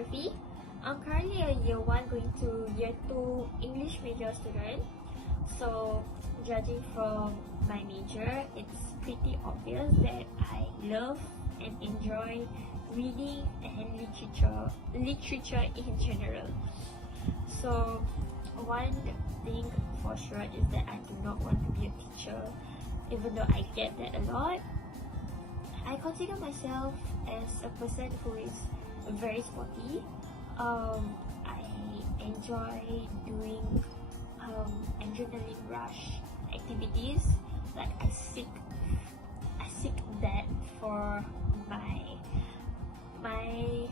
Revi. I'm currently a year 1 going to year 2 English major student. So judging from my major, it's pretty obvious that I love and enjoy reading and literature in general. So one thing for sure is that I do not want to be a teacher, even though I get that a lot. I consider myself as a person who is very sporty. I enjoy doing adrenaline rush activities. Like I seek that for my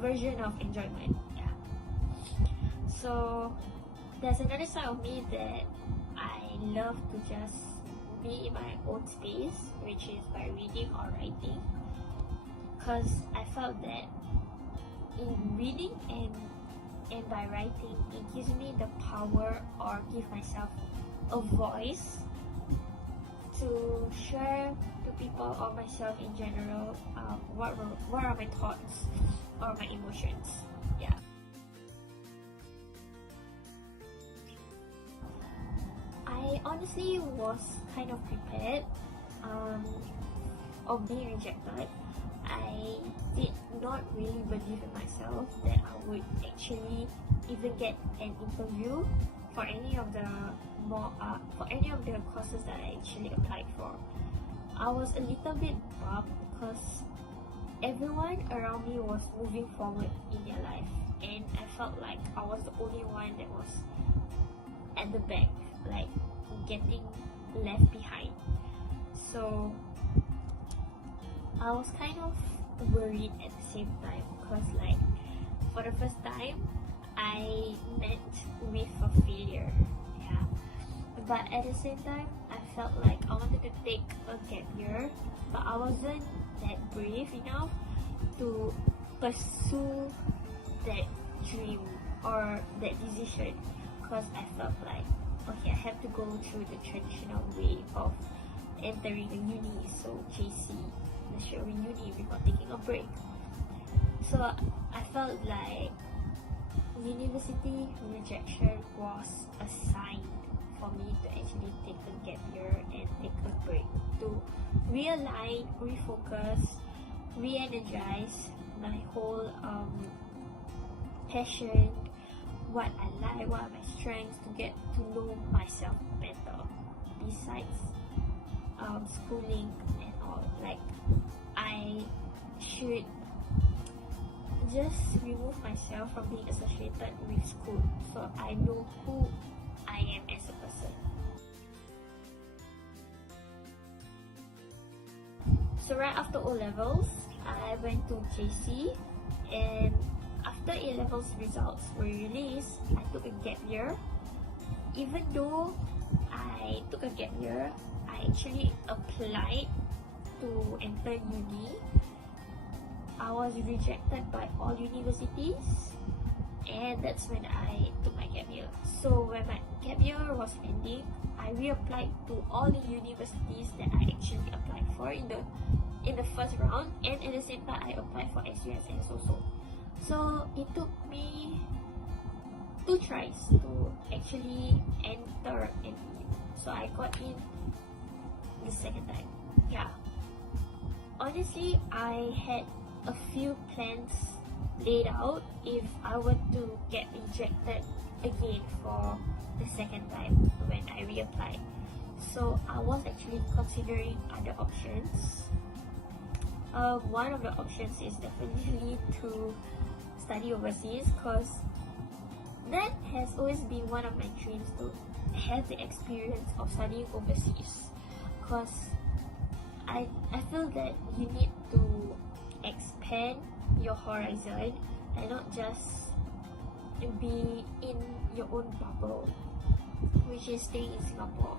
version of enjoyment. Yeah. So there's another side of me that I love to just be in my own space, which is by reading or writing, because I felt that in reading and by writing, it gives me the power or give myself a voice to share to people or myself in general what are my thoughts or my emotions. Yeah. I honestly was kind of prepared of being rejected. I did not really believe in myself that I would actually even get an interview for any of the courses that I actually applied for. I was a little bit bummed because everyone around me was moving forward in their life, and I felt like I was the only one that was at the back, like getting left behind. So I was kind of worried at the same time, because like for the first time I met with a failure. Yeah. But at the same time I felt like I wanted to take a gap year, but I wasn't that brave enough to pursue that dream or that decision, because I felt like, okay, I have to go through the traditional way of entering a uni, so JC, tertiary uni, without taking a break. So I felt like university rejection was a sign for me to actually take a gap year and take a break to realign, refocus, re-energize my whole passion, what I like, what are my strengths, to get to know myself better besides schooling and all. Like I should just remove myself from being associated with school, so I know who I am as a person. So right after O-levels, I went to JC, and after A-levels results were released, I took a gap year. Even though I took a gap year, I actually applied to enter uni. I was rejected by all universities, and that's when I took my gap year. So when my gap year was ending, I reapplied to all the universities that I actually applied for in the first round, and at the same time I applied for SUSS also. So it took me 2 tries to actually enter NTU. So I got in the second time. Yeah. Honestly, I had a few plans laid out if I were to get rejected again for the second time when I reapplied. So I was actually considering other options. One of the options is definitely to study overseas, because that has always been one of my dreams, to have the experience of studying overseas. Because I feel that you need to expand your horizon and not just be in your own bubble, which is staying in Singapore.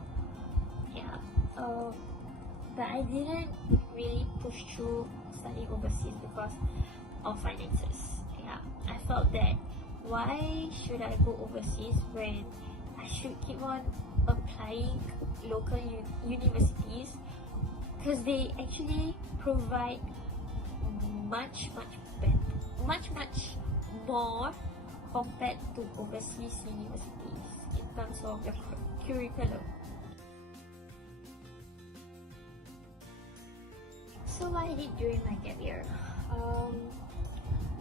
Yeah. But I didn't really push through studying overseas because of finances. Yeah. I felt that why should I go overseas when I should keep on applying local universities, because they actually provide much much more compared to overseas universities in terms of the curriculum. So what I did during my gap year,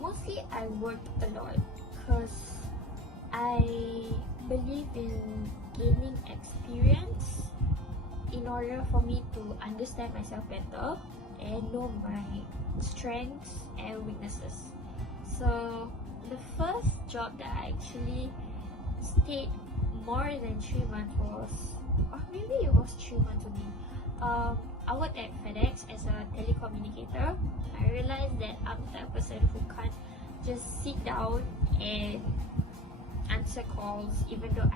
mostly I worked a lot because I believe in gaining experience in order for me to understand myself better and know my strengths and weaknesses. So the first job that I actually stayed more than 3 months was, or maybe it was 3 months only. I worked at FedEx as a telecommunicator. I realized that I'm the type of person who can't just sit down and answer calls, even though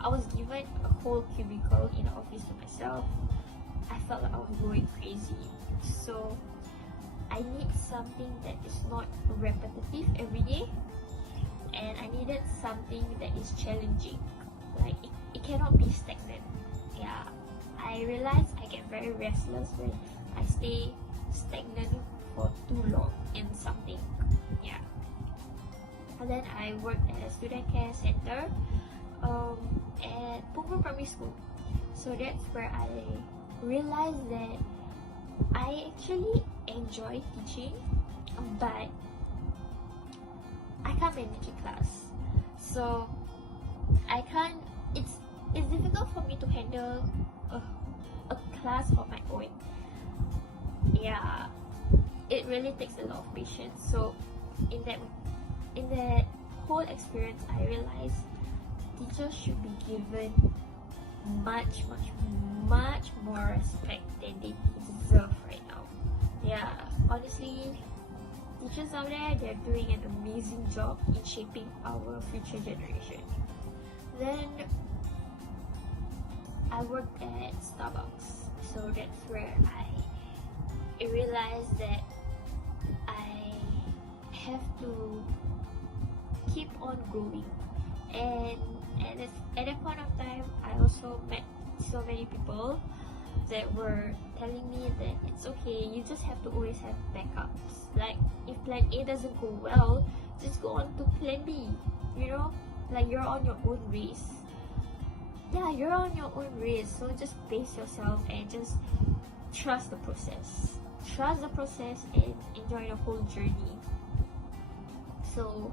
I was given a whole cubicle in the office to myself. I felt like I was going crazy. So I need something that is not repetitive every day, and I needed something that is challenging. Like it cannot be stagnant. Yeah, I realized I get very restless when I stay stagnant for too long in something. Yeah. And then I worked at a student care center at Punggol Primary School. So that's where I realized that I actually enjoy teaching, but I can't manage a class. So I can't. It's difficult for me to handle a class on my own. Yeah, it really takes a lot of patience. So in that whole experience, I realized teachers should be given much more respect than they deserve right now. Yeah, honestly, teachers out there, they're doing an amazing job in shaping our future generation. Then I worked at Starbucks, so that's where I realized that I have to keep on growing. And at that point of time, I also met so many people that were telling me that it's okay, you just have to always have backups. Like if plan A doesn't go well, just go on to plan B. You know, like you're on your own race. Yeah, you're on your own race, so just pace yourself and just trust the process. Trust the process and enjoy the whole journey. So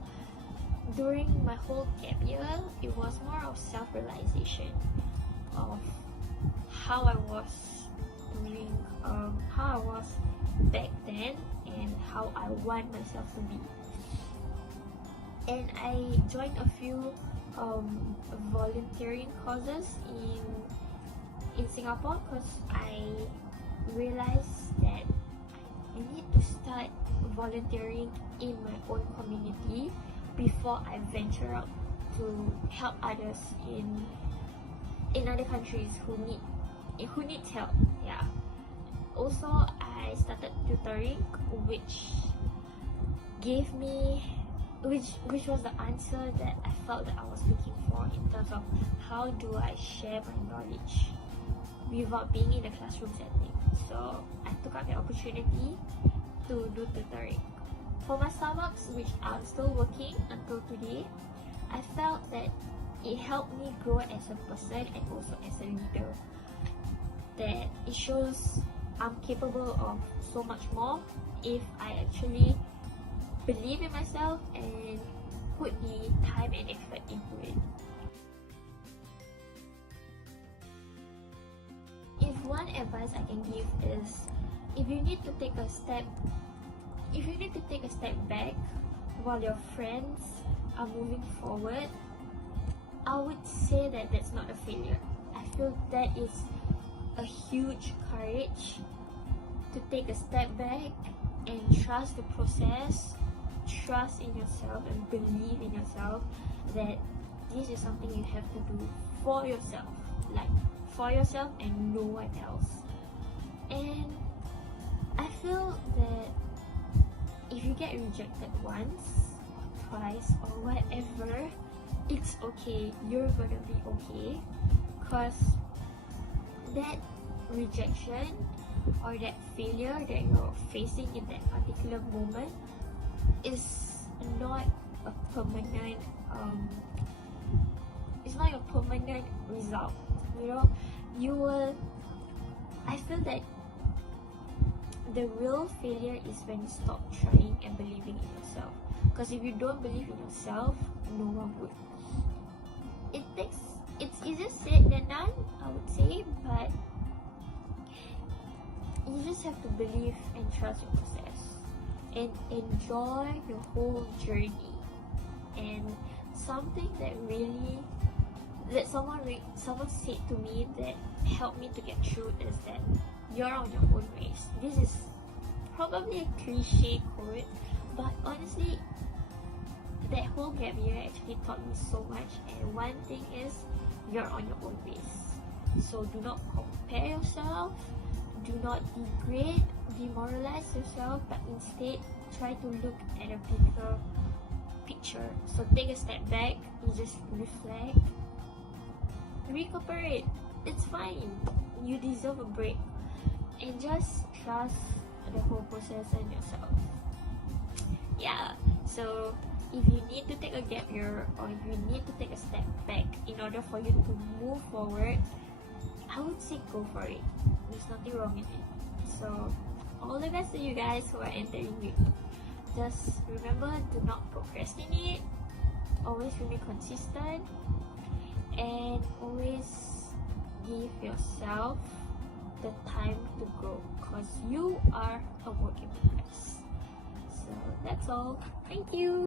during my whole gap year, it was more of self-realization of how I was doing, how I was back then, and how I want myself to be. And I joined a few volunteering causes in Singapore because I realized that I need to start volunteering in my own community before I venture out to help others in other countries who need help. Yeah. Also, I started tutoring, which gave me which was the answer that I felt that I was looking for in terms of how do I share my knowledge without being in a classroom setting. So I took up the opportunity to do tutoring. For my Starbucks, which I'm still working until today, I felt that it helped me grow as a person and also as a leader. That it shows I'm capable of so much more if I actually believe in myself and put the time and effort into it. If one advice I can give is, if you need to take a step back while your friends are moving forward, I would say that that's not a failure. I feel that is a huge courage to take a step back and trust the process, trust in yourself and believe in yourself that this is something you have to do for yourself, like for yourself and no one else. And I feel that if you get rejected once or twice or whatever, it's okay, you're gonna be okay, because that rejection or that failure that you're facing in that particular moment is not a permanent it's not a permanent result. You know, I feel that the real failure is when you stop trying and believing in yourself. Because if you don't believe in yourself, no one would. It's easier said than done, I would say, but you just have to believe and trust your process and enjoy your whole journey. And something that someone said to me that helped me to get through is that you're on your own race. This is probably a cliche quote, but honestly, that whole gap year actually taught me so much. And one thing is, you're on your own race. So do not compare yourself, do not degrade, demoralize yourself, but instead try to look at a bigger picture. So take a step back, you just reflect, recuperate. It's fine. You deserve a break. And just trust the whole process and yourself. Yeah, so if you need to take a gap year or if you need to take a step back in order for you to move forward, I would say go for it. There's nothing wrong with it. So all the best to you guys who are entering with me. Just remember, do not procrastinate, always remain consistent, and always give yourself the time to grow, because you are a work in progress. So that's all. Thank you.